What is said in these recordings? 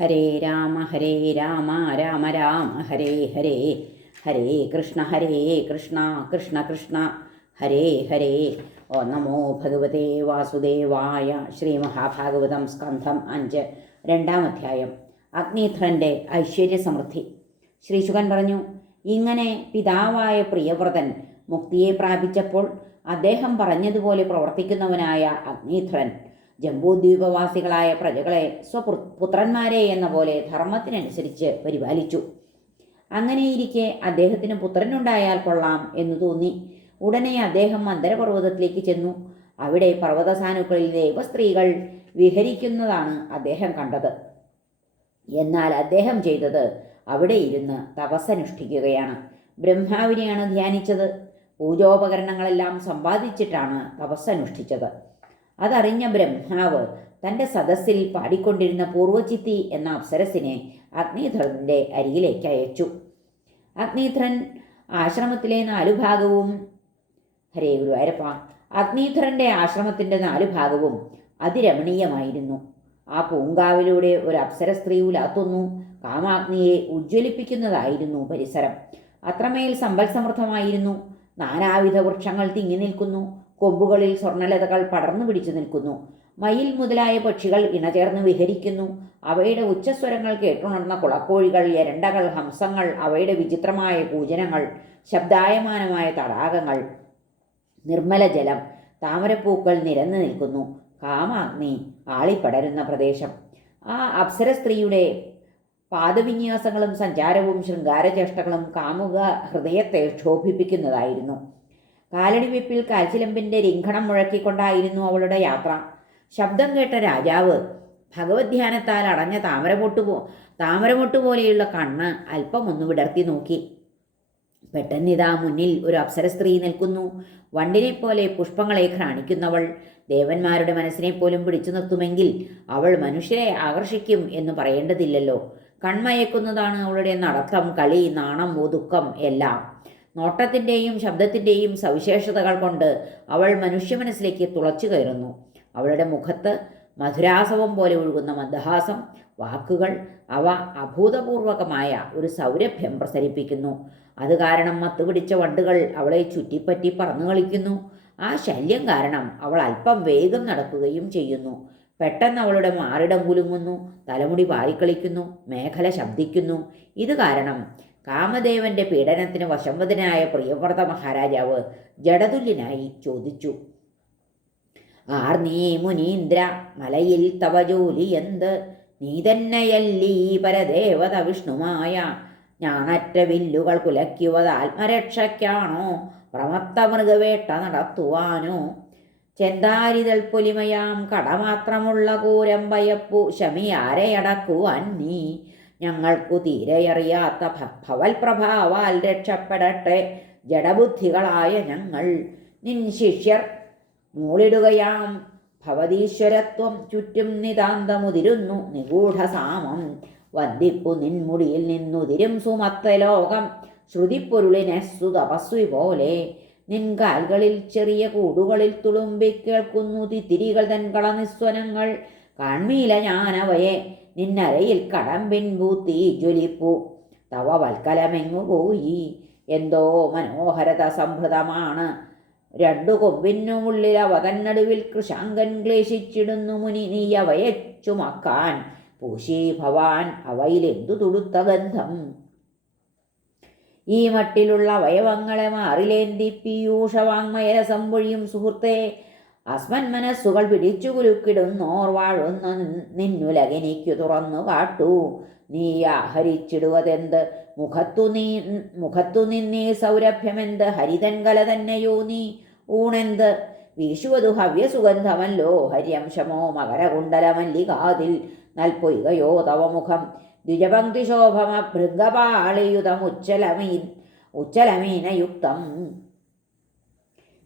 ഹരേ രാമ ഹരേ രാമ രാമ രാമ ഹരേ ഹരേ ഹരേ കൃഷ്ണ ഹരേ കൃഷ്ണ കൃഷ്ണ കൃഷ്ണ ഹരേ ഹരേ. ഓ നമോ ഭഗവതേ വാസുദേവായ ശ്രീ മഹാഭാഗവതം സ്കന്ധം അഞ്ച് രണ്ടാം അധ്യായം. അഗ്നിധ്രന്റെ ഐശ്വര്യസമൃദ്ധി. ശ്രീശുഖൻ പറഞ്ഞു ഇങ്ങനെ പിതാവായ പ്രിയവ്രതൻ മുക്തിയെ പ്രാപിച്ചപ്പോൾ അദ്ദേഹം പറഞ്ഞതുപോലെ പ്രവർത്തിക്കുന്നവനായ അഗ്നിധ്രൻ ജംബൂദ്വീപവാസികളായ പ്രജകളെ സ്വപുത്രന്മാരെ എന്ന പോലെ ധർമ്മത്തിനനുസരിച്ച് പരിപാലിച്ചു. അങ്ങനെയിരിക്കെ അദ്ദേഹത്തിന് പുത്രനുണ്ടായാൽ കൊള്ളാം എന്ന് തോന്നി. ഉടനെ അദ്ദേഹം മന്ദരപർവതത്തിലേക്ക് ചെന്നു. അവിടെ പർവതസാനുക്കളിൽ ദൈവസ്ത്രീകൾ വിഹരിക്കുന്നതാണ് അദ്ദേഹം കണ്ടത്. എന്നാൽ അദ്ദേഹം ചെയ്തത് അവിടെ ഇരുന്ന് തപസ്സനുഷ്ഠിക്കുകയാണ്. ബ്രഹ്മാവിനെയാണ് ധ്യാനിച്ചത്. പൂജോപകരണങ്ങളെല്ലാം സമ്പാദിച്ചിട്ടാണ് തപസ്സനുഷ്ഠിച്ചത്. അതറിഞ്ഞ ബ്രഹ്മാവ് തന്റെ സദസ്സിൽ പാടിക്കൊണ്ടിരുന്ന പൂർവചിത്തി എന്ന അപ്സരസിനെ അഗ്നിധരന്റെ അരികിലേക്ക് അയച്ചു. അഗ്നിധരൻ ആശ്രമത്തിലെ നാലു ഭാഗവും ഹരേ ഗുരുവായൂരപ്പ അഗ്നിധരന്റെ ആശ്രമത്തിന്റെ നാലു ഭാഗവും അതിരമണീയമായിരുന്നു. ആ പൂങ്കാവിലൂടെ ഒരു അപ്സര സ്ത്രീ ഉലാത്തുന്നു കാമാഗ്നിയെ ഉജ്ജ്വലിപ്പിക്കുന്നതായിരുന്നു പരിസരം. അത്രമേൽ സമ്പൽ സമൃദ്ധമായിരുന്നു നാനാവിധ വൃക്ഷങ്ങൾ തിങ്ങി നിൽക്കുന്നു. കൊമ്പുകളിൽ സ്വർണലതകൾ പടർന്നു പിടിച്ചു നിൽക്കുന്നു. മയിൽ മുതലായ പക്ഷികൾ ഇണചേർന്ന് വിഹരിക്കുന്നു. അവയുടെ ഉച്ചസ്വരങ്ങൾ കേട്ടുണർന്ന കുളക്കോഴികൾ എരണ്ടകൾ ഹംസങ്ങൾ അവയുടെ വിചിത്രമായ പൂജനങ്ങൾ ശബ്ദായമാനമായ തടാകങ്ങൾ നിർമ്മല ജലം താമരപ്പൂക്കൾ നിരന്നു നിൽക്കുന്നു. കാമാഗ്നി ആളിപ്പടരുന്ന പ്രദേശം. ആ അപ്സര സ്ത്രീയുടെ പാദവിന്യാസങ്ങളും സഞ്ചാരവും ശൃംഗാരചേഷ്ടകളും കാമുക ഹൃദയത്തെ ക്ഷോഭിപ്പിക്കുന്നതായിരുന്നു. കാലടി വെപ്പിൽ കാൽച്ചിലമ്പിന്റെ രിംഘണം മുഴക്കിക്കൊണ്ടായിരുന്നു അവളുടെ യാത്ര. ശബ്ദം കേട്ട രാജാവ് ഭഗവത്ധ്യാനത്താൽ അടഞ്ഞ താമരമൊട്ടു പോ താമരമൊട്ട് പോലെയുള്ള കണ്ണ് അല്പം ഒന്ന് വിടർത്തി നോക്കി. പെട്ടെന്നിതാ മുന്നിൽ ഒരു അപ്സര സ്ത്രീ നിൽക്കുന്നു. വണ്ടിനെ പോലെ പുഷ്പങ്ങളെ ഘ്രാണിക്കുന്നവൾ ദേവന്മാരുടെ മനസ്സിനെ പോലും പിടിച്ചു നിർത്തുമെങ്കിൽ അവൾ മനുഷ്യരെ ആകർഷിക്കും എന്ന് പറയേണ്ടതില്ലല്ലോ. കൺമയക്കുന്നതാണ് അവളുടെ നടത്തം കളി നാണം ഒതുക്കം എല്ലാം. നോട്ടത്തിന്റെയും ശബ്ദത്തിന്റെയും സവിശേഷതകൾ കൊണ്ട് അവൾ മനുഷ്യ മനസ്സിലേക്ക് തുളച്ചു കയറുന്നു. അവളുടെ മുഖത്ത് മധുരാസവം പോലെ ഒഴുകുന്ന മന്ദഹാസം വാക്കുകൾ അവ അഭൂതപൂർവകമായ ഒരു സൗരഭ്യം പ്രസരിപ്പിക്കുന്നു. അത് കാരണം മത്തുപിടിച്ച വണ്ടുകൾ അവളെ ചുറ്റിപ്പറ്റി പറന്നു കളിക്കുന്നു. ആ ശല്യം കാരണം അവൾ അല്പം വേഗം നടക്കുകയും ചെയ്യുന്നു. പെട്ടെന്ന് അവളുടെ മാറിടം കുലുങ്ങുന്നു തലമുടി പാറിക്കളിക്കുന്നു മേഖല ശബ്ദിക്കുന്നു. ഇത് കാരണം കാമദേവന്റെ പീഡനത്തിന് വശംവദനായ പ്രിയവ്രത മഹാരാജാവ് ജഡതുല്യനായി ചോദിച്ചു. ആർ നീ മുനീന്ദ്ര മലയിൽ തവ ജോലി എന്ത്? നീ തന്നെയല്ലീ പരദേവത വിഷ്ണുമായ. ഞാണറ്റ വില്ലുകൾ കുലയ്ക്കുവത് ആത്മരക്ഷയ്ക്കാണോ? പ്രമത്ത മൃഗവേട്ട നടത്തുവാനോ? ചെന്താരിതൽ പൊലിമയാം കടമാത്രമുള്ള കൂരം ഭയപ്പു ശമിയാരെയടക്കുവാൻ നീ. ഞങ്ങൾക്കു തീരെയറിയാത്ത ഭവൽ പ്രഭാവാൽ രക്ഷപ്പെടട്ടെ. ജഡബുദ്ധികളായ ഞങ്ങൾ നിൻ ശിഷ്യർ മൂളിടുകയാം. ഭവതീശ്വരത്വം ചുറ്റും നിതാന്തമുതിരുന്നു. നിഗൂഢസാമം വന്ദിപ്പു നിൻമുടിയിൽ നിന്നുതിരും സുമത്ത ലോകം. ശ്രുതിപ്പൊരുളിനെ സുതപസ്വി പോലെ നിൻ കാൽകളിൽ ചെറിയ കൂടുകളിൽ തുളുമ്പിക്കേൾക്കുന്നു. തിത്തിരികൾ തൻകള നിസ്വനങ്ങൾ. കാൺമീല ഞാനവയെ നിന്നരയിൽ കടമ്പിൻ പിൻകൂത്തി ജ്വലിപ്പു. തവ വൽക്കലമെങ്ങുപോയി എന്തോ മനോഹരത സംഭൃതമാണ് രണ്ടു കൊമ്പിനുമുള്ളിൽ അവകന്നടുവിൽ കൃഷാങ്കൻ ക്ലേശിച്ചിടുന്നു മുനി. നീ അവയെ ചുമക്കാൻ പൂശി ഭവാൻ അവയിലെന്തു തുടുത്ത ഗന്ധം? ഈ മട്ടിലുള്ള അവയവങ്ങളെ മാറിലേന്തി പീയൂഷവാങ്മയരസം പൊഴിയും സുഹൃത്തെ അസ്മൻ മനസ്സുകൾ പിടിച്ചു കുലുക്കിടുന്നോർ വാഴുന്ന നിന്നുലകനിക്കു തുറന്നു കാട്ടൂ. നീ ആഹരിച്ചിടുവതെന്ത്? മുഖത്തു നീ മുഖത്തു നിന്നീ സൗരഭ്യമെന്ത്? ഹരിതൻകല തന്നെയോ നീ? ഊണെന്ത്? വീശുവതു ഹവ്യസുഗന്ധമല്ലോ ഹര്യംശമോ മകരകുണ്ടലമല്ലികാതിൽ നൽപ്പൊയ്കയോ തവ മുഖം ദ്വിജപങ്ക്തിശോഭമ ഭൃഗപാളിയുതമുച്ചലമീൻ ഉച്ചലമീനയുക്തം.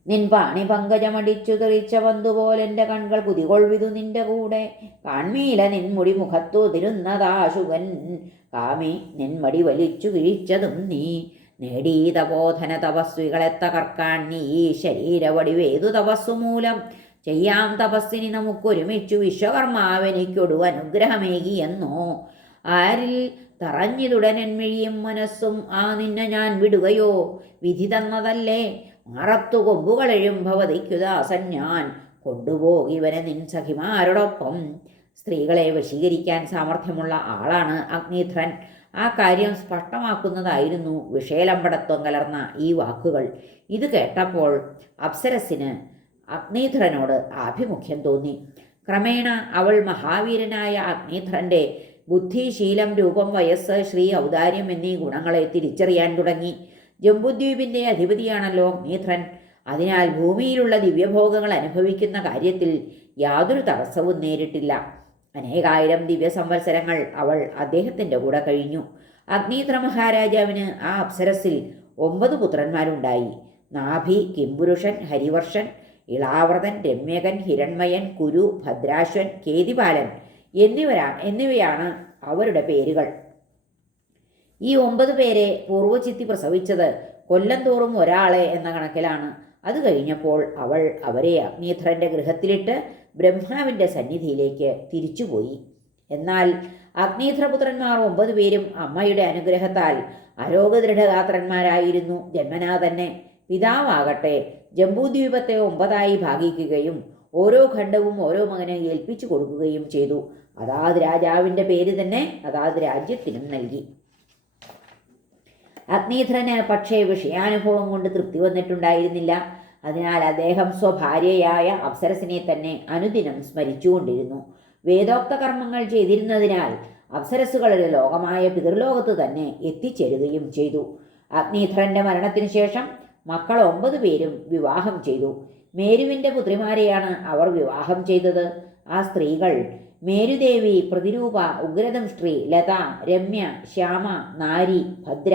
നിൻ പാണി പങ്കജമടിച്ചു തെറിച്ച പന്തുപോലെന്റെ കൺകൾ കുതികൊൾവിതു നിന്റെ കൂടെ. കാൺമീല നിൻമുടി മുഖത്തു തിരുന്നതാശുകൻ കാമി നിൻമടി വലിച്ചു കിഴിച്ചതും നീ. നേടീ തപോധന തപസ്വികളെ തകർക്കാൻ നീ ഈ ശരീരവടിവേതു തപസ്സു മൂലം ചെയ്യാം തപസ്സിനി നമുക്കൊരുമിച്ചു വിശ്വകർമാവെനിക്കൊടു അനുഗ്രഹമേകിയെന്നോ ആരിൽ തറഞ്ഞിതുടനെന്മിഴിയും മനസ്സും ആ നിന്നെ ഞാൻ വിടുകയോ? വിധി തന്നതല്ലേ? മാറത്തു കൊമ്പുകളെഴും ഭവതിക്കുദാസൻ ഞാൻ കൊണ്ടുപോകിവനെ നിൻ സഖിമാരോടൊപ്പം. സ്ത്രീകളെ വശീകരിക്കാൻ സാമർഥ്യമുള്ള ആളാണ് അഗ്നിധ്രൻ. ആ കാര്യം സ്പഷ്ടമാക്കുന്നതായിരുന്നു വിഷയലമ്പടത്വം കലർന്ന ഈ വാക്കുകൾ. ഇത് കേട്ടപ്പോൾ അപ്സരസിന് അഗ്നിധ്രനോട് ആഭിമുഖ്യം തോന്നി. ക്രമേണ അവൾ മഹാവീരനായ അഗ്നിധ്രന്റെ ബുദ്ധിശീലം രൂപം വയസ്സ് ശ്രീ ഔദാര്യം എന്നീ ഗുണങ്ങളെ തിരിച്ചറിയാൻ തുടങ്ങി. ജംബുദ്വീപിന്റെ അധിപതിയാണല്ലോ നീത്രൻ അതിനാൽ ഭൂമിയിലുള്ള ദിവ്യഭോഗങ്ങൾ അനുഭവിക്കുന്ന കാര്യത്തിൽ യാതൊരു തടസ്സവും നേരിട്ടില്ല. അനേകായിരം ദിവ്യ സംവത്സരങ്ങൾ അവൾ അദ്ദേഹത്തിന്റെ കൂടെ കഴിഞ്ഞു. അഗ്നിത്ര മഹാരാജാവിന് ആ അപ്സരസിൽ ഒമ്പത് പുത്രന്മാരുണ്ടായി. നാഭി കിംപുരുഷൻ ഹരിവർഷൻ ഇളാവ്രതൻ രമ്യകൻ ഹിരൺമയൻ കുരു ഭദ്രാശ്വൻ കേതിപാലൻ എന്നിവരാ എന്നിവയാണ് അവരുടെ പേരുകൾ. ഈ ഒമ്പത് പേരെ പൂർവചിത്തി പ്രസവിച്ചത് കൊല്ലം തോറും ഒരാളെ എന്ന കണക്കിലാണ്. അത് കഴിഞ്ഞപ്പോൾ അവൾ അവരെ അഗ്നിധരന്റെ ഗൃഹത്തിലിട്ട് ബ്രഹ്മാവിന്റെ സന്നിധിയിലേക്ക് തിരിച്ചുപോയി. എന്നാൽ അഗ്നിധ്രപുത്രന്മാർ ഒമ്പത് പേരും അമ്മയുടെ അനുഗ്രഹത്താൽ അരോഗദൃഢഗാത്രന്മാരായിരുന്നു ജന്മനാ തന്നെ. പിതാവാകട്ടെ ജംബൂദ്വീപത്തെ ഒമ്പതായി ഭാഗിക്കുകയും ഓരോ ഖണ്ഡവും ഓരോ മകനെ ഏൽപ്പിച്ചു കൊടുക്കുകയും ചെയ്തു. അതാത് രാജാവിന്റെ പേര് തന്നെ അതാത് രാജ്യത്തിനും നൽകി. അഗ്നിധ്രന് പക്ഷേ വിഷയാനുഭവം കൊണ്ട് തൃപ്തി വന്നിട്ടുണ്ടായിരുന്നില്ല. അതിനാൽ അദ്ദേഹം സ്വഭാര്യയായ അപ്സരസിനെ തന്നെ അനുദിനം സ്മരിച്ചുകൊണ്ടിരുന്നു. വേദോക്ത കർമ്മങ്ങൾ ചെയ്തിരുന്നതിനാൽ അപ്സരസുകളുടെ ലോകമായ പിതൃലോകത്ത് തന്നെ എത്തിച്ചേരുകയും ചെയ്തു. അഗ്നിധരന്റെ മരണത്തിനു ശേഷം മക്കൾ ഒമ്പത് പേരും വിവാഹം ചെയ്തു. മേരുവിന്റെ പുത്രിമാരെയാണ് അവർ വിവാഹം ചെയ്തത്. ആ സ്ത്രീകൾ മേരുദേവി പ്രതിരൂപ ഉഗ്രദംഷ്ട്രി ലത രമ്യ ശ്യാമ നാരി ഭദ്ര